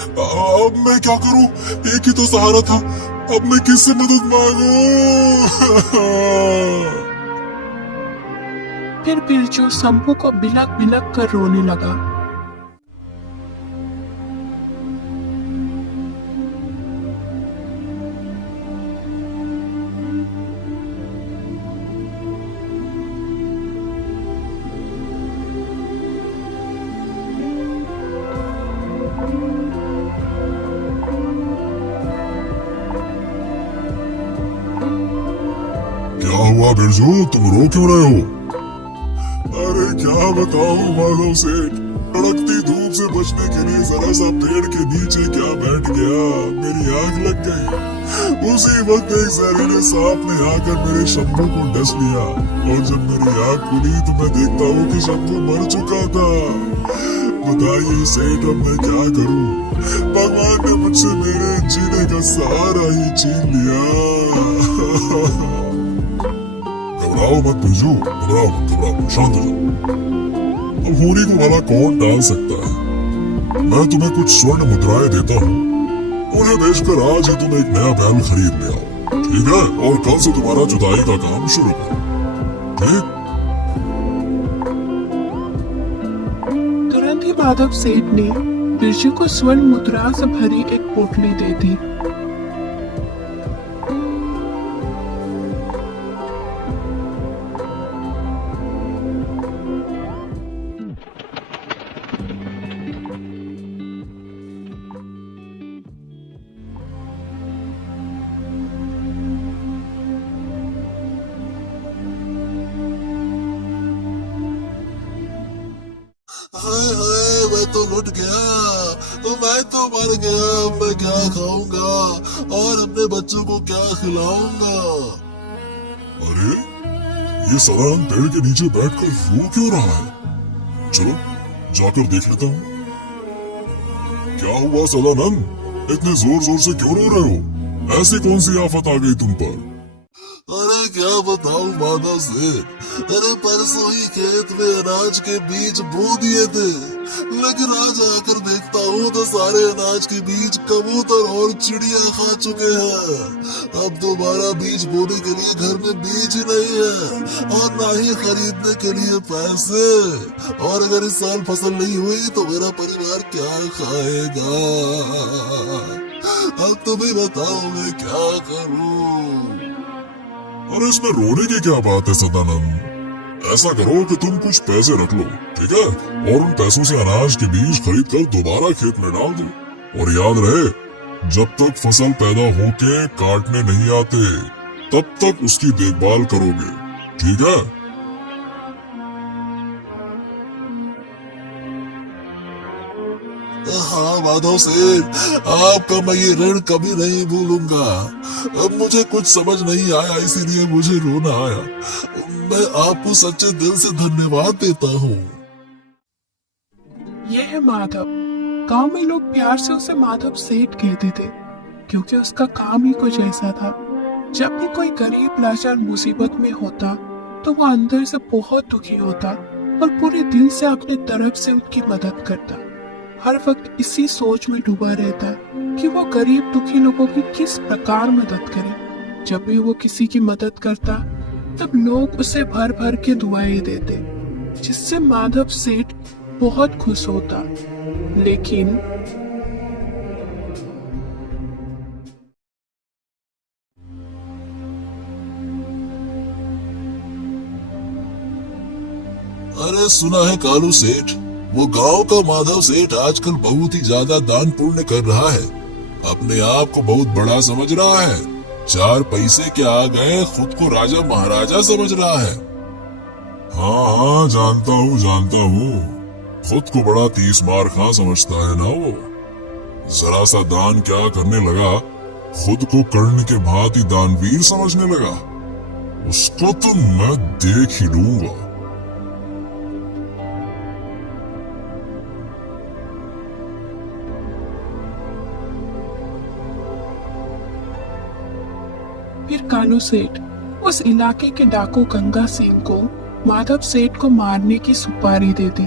अब मैं क्या करूं? एक ही तो सहारा था। अब मैं किससे मदद मांगू? फिर बिरजू शंभू को बिलक बिलक कर रोने लगा। क्या हुआ बिरजू, तुम रो क्यों रहे हो? अरे क्या बताऊं माधव सेठ, कड़कती धूप से बचने के लिए जरा सा पेड़ के नीचे क्या बैठ गया, मेरी आग लग गई। उसी वक्त एक जहरीले सांप ने आकर मेरे शंभू को डस लिया, और जब मेरी आग खुली तो मैं देखता हूँ कि शंभू मर चुका था। बताइए सेठ, अब मैं क्या करूं? भगवान ने मुझसे मेरे जीने का सहारा ही छीन लिया। घबराओ मत बिरजू, घबराओ मत, घबराओ, शांत हो जाओ। अब होली को भला कौन टाल सकता है? मैं तुम्हें कुछ स्वर्ण मुद्राएं देता हूँ, उन्हें बेचकर आज ही तुम एक नया बैल खरीद ले आओ, ठीक है? और कल से तुम्हारा जुताई का काम शुरू करो, ठीक? तुरंत ही माधव सेठ ने बिरजू को स्वर्ण मुद्रा से भरी एक पोटली दे दी। हाय हाय, मैं तो लुट गया, मैं तो मर गया। मैं क्या खाऊंगा और अपने बच्चों को क्या खिलाऊंगा? अरे ये सदानंद पेड़ के नीचे बैठकर रो क्यों रहा है? चलो जाकर देख लेता हूँ। क्या हुआ सदानंद, इतने जोर जोर से क्यों रो रहे हो? ऐसी कौन सी आफत आ गई तुम पर? अरे क्या बताऊं माधव सेठ, अरे परसों ही खेत में अनाज के बीज बो दिए थे, लेकिन आज आकर देखता हूँ तो सारे अनाज के बीज कबूतर और चिड़िया खा चुके हैं। अब दोबारा बीज बोने के लिए घर में बीज ही नहीं है, और ना ही खरीदने के लिए पैसे। और अगर इस साल फसल नहीं हुई तो मेरा परिवार क्या खाएगा? अब तुम ही बताओ मैं क्या करूं? और इसमें रोने की क्या बात है सदानंद? ऐसा करो कि तुम कुछ पैसे रख लो, ठीक है? और उन पैसों से अनाज के बीज खरीद कर दोबारा खेत में डाल दो। और याद रहे, जब तक फसल पैदा होके काटने नहीं आते तब तक उसकी देखभाल करोगे, ठीक है? हाँ माधव सेठ, आपका मैं ये ऋण कभी नहीं भूलूंगा। अब मुझे कुछ समझ नहीं आया, इसीलिए मुझे रोना आया। मैं आपको सच्चे दिल से धन्यवाद देता हूँ। यह है माधव। गांव में लोग प्यार से उसे माधव सेठ कहते थे, क्योंकि उसका काम ही कुछ ऐसा था। जब भी कोई गरीब लाचार मुसीबत में होता तो वो अंदर से बहुत दुखी होता और पूरे दिल से अपने तरफ से उनकी मदद करता। हर वक्त इसी सोच में डूबा रहता कि वो गरीब दुखी लोगों की किस प्रकार मदद करे। जब भी वो किसी की मदद करता तब लोग उसे भर भर के दुआएं देते, जिससे माधव सेठ बहुत खुश होता। लेकिन अरे सुना है कालू सेठ, वो गांव का माधव सेठ आजकल बहुत ही ज्यादा दान पुण्य कर रहा है। अपने आप को बहुत बड़ा समझ रहा है। 4 पैसे के आ गए खुद को राजा महाराजा समझ रहा है। हाँ हाँ, जानता हूँ जानता हूँ। खुद को बड़ा 30 मार खा समझता है ना वो। जरा सा दान क्या करने लगा, खुद को कर्ण के भांति दानवीर समझने लगा। उसको तो मैं देख ही लूंगा। फिर कालू सेठ उस इलाके के डाकू गंगा सिंह को माधव सेठ को मारने की सुपारी दे दी।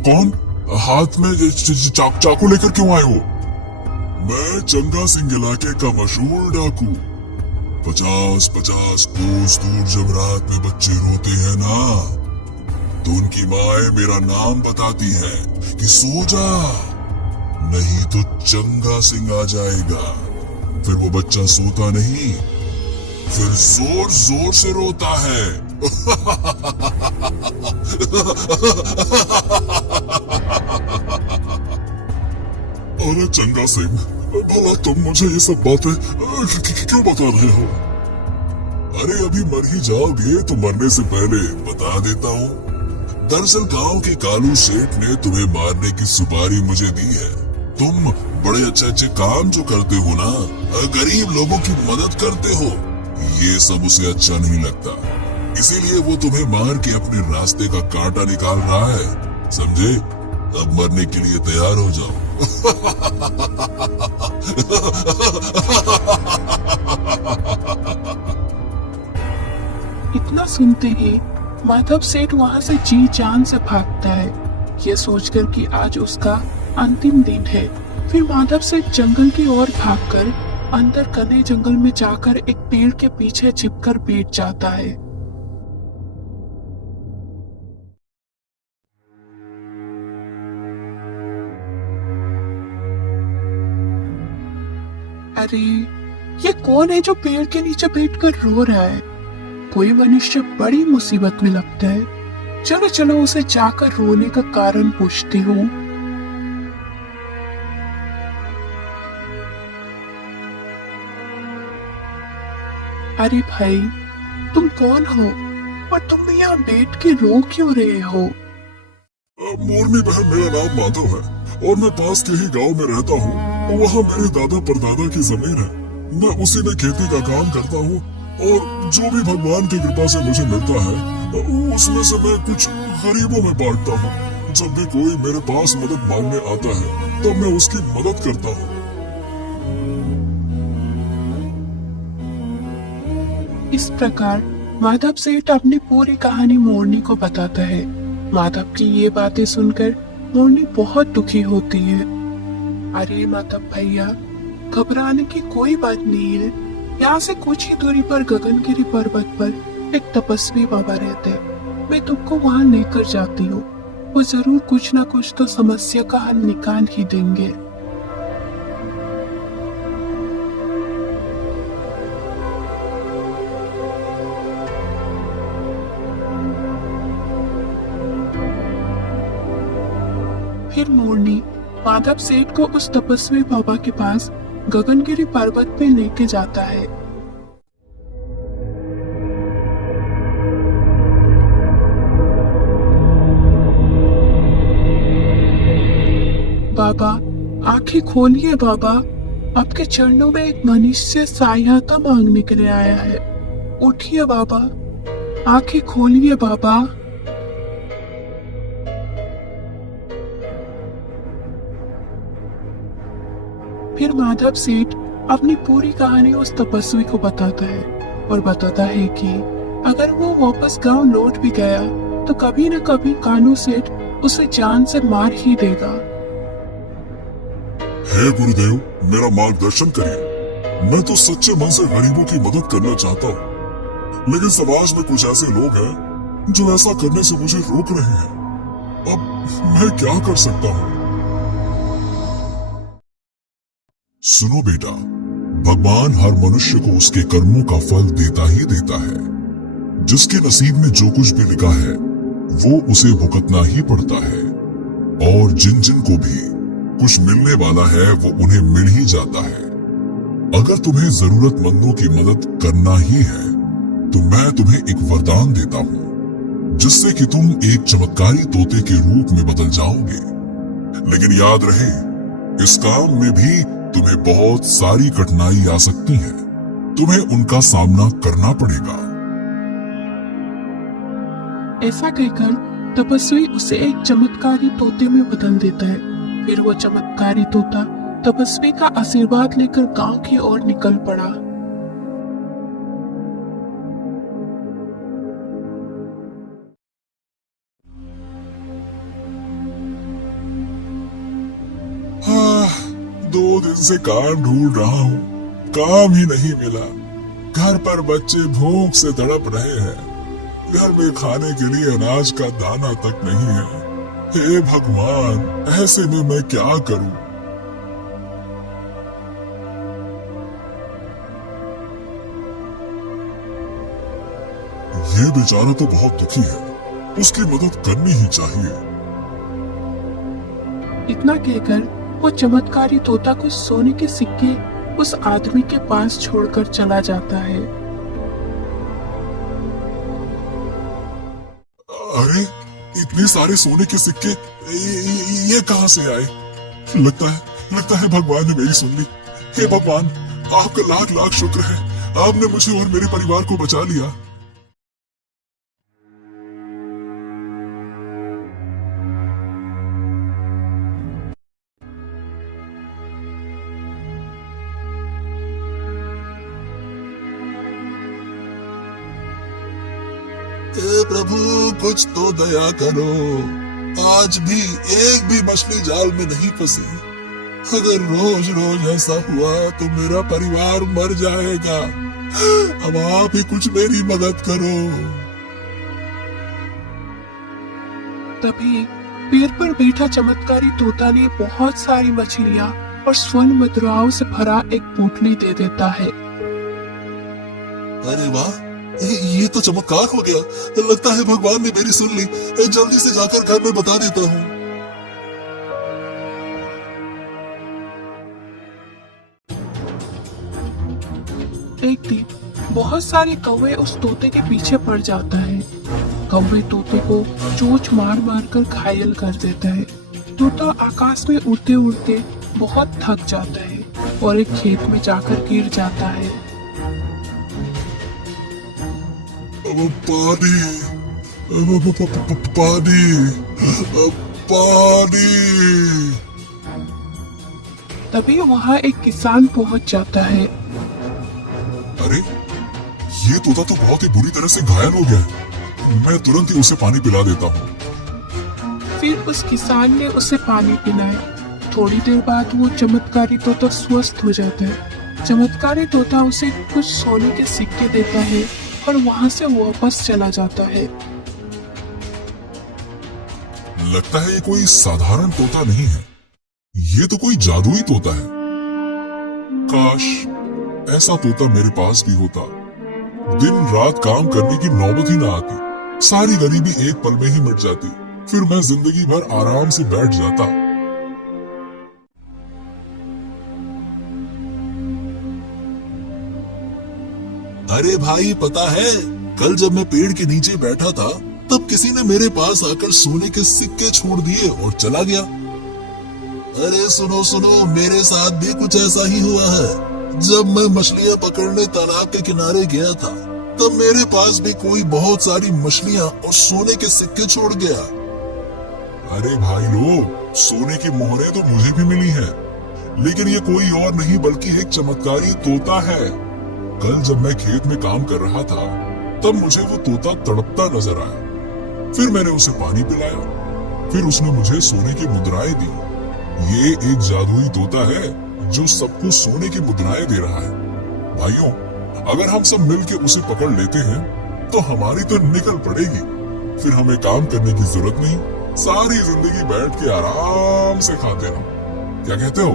कौन? हाथ में चाकू लेकर क्यों आए हो? मैं चंगा सिंह इलाके का मशहूर डाकू। 50-50 कोस दूर जब रात में बच्चे रोते हैं ना, तो उनकी माएं मेरा नाम बताती हैं कि सो जा, नहीं तो चंगा सिंह आ जाएगा। फिर वो बच्चा सोता नहीं, फिर जोर जोर से रोता है। अरे चंगा सिंह, भला तुम मुझे ये सब बातें क्यों बता रहे हो? अरे अभी मर ही जाओगे तो मरने से पहले बता देता हूँ। दरअसल गांव के कालू सेठ ने तुम्हें मारने की सुपारी मुझे दी है। तुम बड़े अच्छे अच्छे काम जो करते हो ना, गरीब लोगों की मदद करते हो, ये सब उसे अच्छा नहीं लगता। इसीलिए वो तुम्हें मार के अपने रास्ते का कांटा निकाल रहा है, समझे? अब मरने के लिए तैयार हो जाओ। इतना सुनते ही माधव सेठ वहां से जी जान से भागता है, ये सोचकर कि आज उसका अंतिम दिन है। फिर माधव सेठ जंगल की ओर भागकर अंदर घने जंगल में जाकर एक पेड़ के पीछे छिपकर बैठ जाता है। अरे ये कौन है जो पेड़ के नीचे बैठकर रो रहा है? कोई मनुष्य बड़ी मुसीबत में लगता है। चलो चलो उसे जाकर रोने का कारण पूछती हूँ। अरे भाई, तुम कौन हो और तुम यहाँ बैठ के रो क्यों रहे हो? मोरनी बहन, मेरा नाम माधव है और मैं पास के ही गांव में रहता हूँ। वहाँ मेरे दादा परदादा की जमीन है। मैं उसी में खेती का काम करता हूँ और जो भी भगवान की कृपा से मुझे मिलता है उसमें से मैं कुछ गरीबों में बांटता हूँ। जब भी कोई मेरे पास मदद मांगने आता है तो मैं उसकी मदद करता हूँ। इस प्रकार माधव सेठ अपनी पूरी कहानी मोरनी को बताता है। माधव की ये बातें सुनकर मोरनी बहुत दुखी होती है। अरे माधव भैया, घबराने की कोई बात नहीं है। यहाँ से कुछ ही दूरी पर गगनगिरी पर्वत पर एक तपस्वी बाबा रहते हैं। मैं तुमको वहाँ लेकर जाती हूँ। वो जरूर कुछ ना कुछ तो समस्या का हल निकाल ही देंगे। फिर मोरनी माधव सेठ को उस तपस्वी बाबा के पास गगनगिरी पर्वत पे लेके जाता है। बाबा, आंखें खोलिए बाबा, आपके चरणों में एक मनुष्य सहायता मांगने के लिए आया है। उठिए बाबा, आंखें खोलिए बाबा। फिर माधव सेठ अपनी पूरी कहानी उस तपस्वी को बताता है और बताता है कि अगर वो वापस गांव लौट भी गया तो कभी न कभी कानू सेठ उसे जान से मार ही देगा। हे गुरुदेव, मेरा मार्गदर्शन करिए। मैं तो सच्चे मन से गरीबों की मदद करना चाहता हूँ, लेकिन समाज में कुछ ऐसे लोग हैं जो ऐसा करने से मुझे रोक रहे हैं। अब मैं क्या कर सकता हूँ? सुनो बेटा, भगवान हर मनुष्य को उसके कर्मों का फल देता ही देता है। जिसके नसीब में जो कुछ भी लिखा है वो उसे भुगतना ही पड़ता है, और जिन जिन को भी कुछ मिलने वाला है वो उन्हें मिल ही जाता है। अगर तुम्हें जरूरतमंदों की मदद करना ही है तो मैं तुम्हें एक वरदान देता हूँ, जिससे कि तुम एक चमत्कारी तोते के रूप में बदल जाओगे। लेकिन याद रहे, इस काम में भी तुम्हें बहुत सारी कठिनाई आ सकती है। तुम्हें उनका सामना करना पड़ेगा। ऐसा कहकर तपस्वी उसे एक चमत्कारी तोते में बदल देता है। फिर वो चमत्कारी तोता तपस्वी का आशीर्वाद लेकर गांव की ओर निकल पड़ा। दिन से काम ढूंढ रहा हूँ, काम ही नहीं मिला। घर पर बच्चे भूख से तड़प रहे हैं। घर में खाने के लिए अनाज का दाना तक नहीं है। हे भगवान, ऐसे में मैं क्या करूं? ये बेचारा तो बहुत दुखी है, उसकी मदद करनी ही चाहिए। इतना कहकर वो चमत्कारी तोता कुछ सोने के सिक्के उस आदमी के पास छोड़कर चला जाता है। अरे, इतने सारे सोने के सिक्के ये कहां से आए? लगता है भगवान ने मेरी सुन ली। हे भगवान, आपका लाख लाख शुक्र है, आपने मुझे और मेरे परिवार को बचा लिया। हे प्रभु, कुछ तो दया करो। आज भी एक भी मछली जाल में नहीं फंसी। अगर रोज रोज ऐसा हुआ तो मेरा परिवार मर जाएगा। अब आप ही कुछ मेरी मदद करो। तभी पेड़ पर बैठा चमत्कारी तोता ने बहुत सारी मछलियाँ और स्वर्ण मुद्राओं से भरा एक पोटली दे देता है। अरे वाह, ये तो चमत्कार हो गया। लगता है भगवान ने मेरी सुन ली। जल्दी से जाकर घर में बता देता हूँ। एक दिन बहुत सारे कौवे उस तोते के पीछे पड़ जाता है। कौवे तोते को चोंच मार मार कर घायल कर देता है। तोता आकाश में उड़ते उड़ते बहुत थक जाता है और एक खेत में जाकर गिर जाता है। पानी, पानी, पानी। तभी वहाँ एक किसान पहुँच जाता है। अरे, ये तोता तो बहुत ही बुरी तरह से घायल हो गया है। मैं तुरंत ही उसे पानी पिला देता हूँ। फिर उस किसान ने उसे पानी पिलाया। थोड़ी देर बाद वो चमत्कारी तोता स्वस्थ हो जाता है। चमत्कारी तोता उसे कुछ सोने के सिक्के देता है और वहाँ से वापस चला जाता है। लगता है ये कोई साधारण तोता नहीं है, ये तो कोई जादुई तोता है। काश ऐसा तोता मेरे पास भी होता। दिन रात काम करने की नौबत ही ना आती। सारी गरीबी एक पल में ही मिट जाती। फिर मैं जिंदगी भर आराम से बैठ जाता। अरे भाई, पता है, कल जब मैं पेड़ के नीचे बैठा था तब किसी ने मेरे पास आकर सोने के सिक्के छोड़ दिए और चला गया। अरे सुनो सुनो, मेरे साथ भी कुछ ऐसा ही हुआ है। जब मैं मछलियां पकड़ने तालाब के किनारे गया था तब मेरे पास भी कोई बहुत सारी मछलियां और सोने के सिक्के छोड़ गया। अरे भाई लोग, सोने की मोहरें तो मुझे भी मिली हैं, लेकिन ये कोई और नहीं बल्कि एक चमत्कारी तोता है। कल जब मैं खेत में काम कर रहा था तब मुझे वो तोता तड़पता नजर आया। फिर मैंने उसे पानी पिलाया। फिर उसने मुझे सोने की मुद्राएं दी। ये एक जादुई तोता है जो सबको सोने की मुद्राएं दे रहा है। भाइयों, अगर हम सब मिलकर उसे पकड़ लेते हैं तो हमारी तो निकल पड़ेगी। फिर हमें काम करने की जरूरत नहीं, सारी जिंदगी बैठ के आराम से खाते रहो। क्या कहते हो?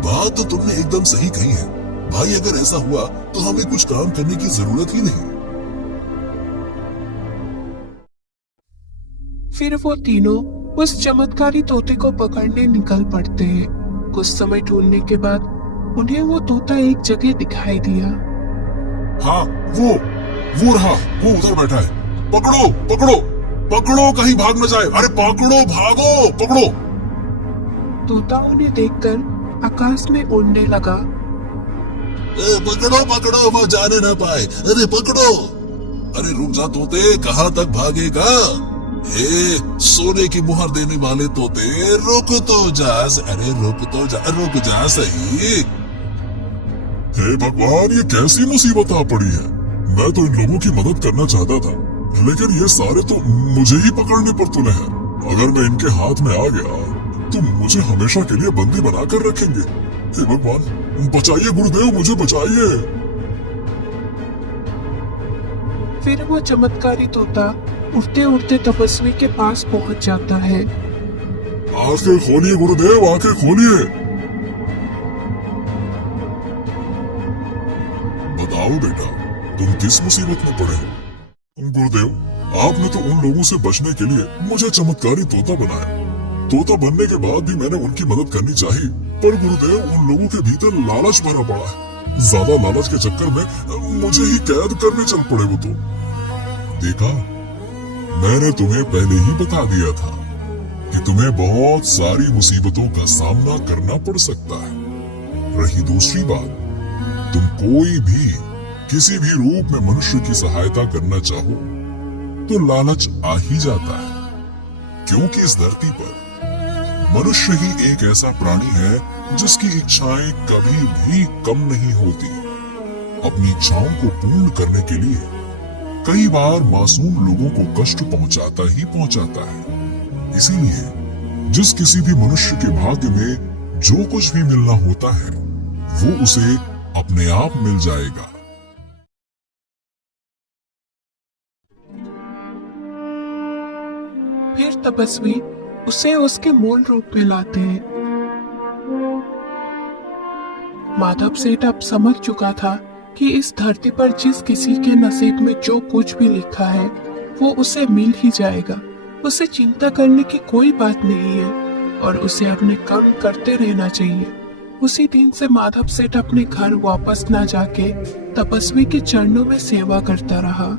बात तो तुमने एकदम सही कही है भाई। अगर ऐसा हुआ तो हमें कुछ काम करने की जरूरत ही नहीं। फिर वो तीनों उस चमत्कारी तोते को पकड़ने निकल पड़ते हैं। कुछ समय ढूंढने के बाद उन्हें वो तोता एक जगह दिखाई दिया। हाँ, वो रहा, वो उधर बैठा है। पकड़ो पकड़ो पकड़ो, कहीं भाग न जाए। अरे पकड़ो, भागो, पकड़ो। तोता उन्हें देखकर आकाश में उड़ने लगा। पकड़ो पकड़ो, वो जाने ना पाए। अरे पकड़ो। अरे रुक जा तोते, कहाँ तक भागेगा? हे सोने की मुहर देने वाले तोते, रुक तो जा। अरे रुक जा सही। हे भगवान, ये कैसी मुसीबत आ पड़ी है। मैं तो इन लोगों की मदद करना चाहता था, लेकिन ये सारे तो मुझे ही पकड़ने पर तुले हैं। अगर मैं इनके हाथ में आ गया तुम मुझे हमेशा के लिए बंदी बनाकर रखेंगे? हे भगवान, बचाइए गुरुदेव, मुझे बचाइए। फिर वो चमत्कारी तोता उड़ते उड़ते तपस्वी के पास पहुंच जाता है। आंखें खोलिए गुरुदेव, आंखें खोलिए। बताओ बेटा, तुम किस मुसीबत में पड़े हो? गुरुदेव, आपने तो उन लोगों से बचने के लिए मुझे चमत्कारी तोता बनाया। तोता बनने के बाद भी मैंने उनकी मदद करनी चाहिए, पर गुरुदेव उन लोगों के भीतर लालच भरा पड़ा है। ज्यादा लालच के चक्कर में मुझे ही कैद करने चल पड़े वो तो। देखा, मैंने तुम्हें पहले ही बता दिया था कि तुम्हें बहुत सारी मुसीबतों का सामना करना पड़ सकता है। रही दूसरी बात, तुम कोई भी किसी भी रूप में मनुष्य की सहायता करना चाहो तो लालच आ ही जाता है, क्योंकि इस धरती पर मनुष्य ही एक ऐसा प्राणी है जिसकी इच्छाएं कभी भी कम नहीं होती। अपनी इच्छाओं को पूर्ण करने के लिए कई बार मासूम लोगों को कष्ट पहुंचाता ही पहुंचाता है। इसीलिए जिस किसी भी मनुष्य के भाग्य में जो कुछ भी मिलना होता है वो उसे अपने आप मिल जाएगा। फिर तपस्वी उसे उसके मूल रूप में लाते हैं। माधव सेठ अब समझ चुका था कि इस धरती पर जिस किसी के नसीब में जो कुछ भी लिखा है वो उसे मिल ही जाएगा। उसे चिंता करने की कोई बात नहीं है और उसे अपने कर्म करते रहना चाहिए। उसी दिन से माधव सेठ अपने घर वापस न जाके तपस्वी के चरणों में सेवा करता रहा।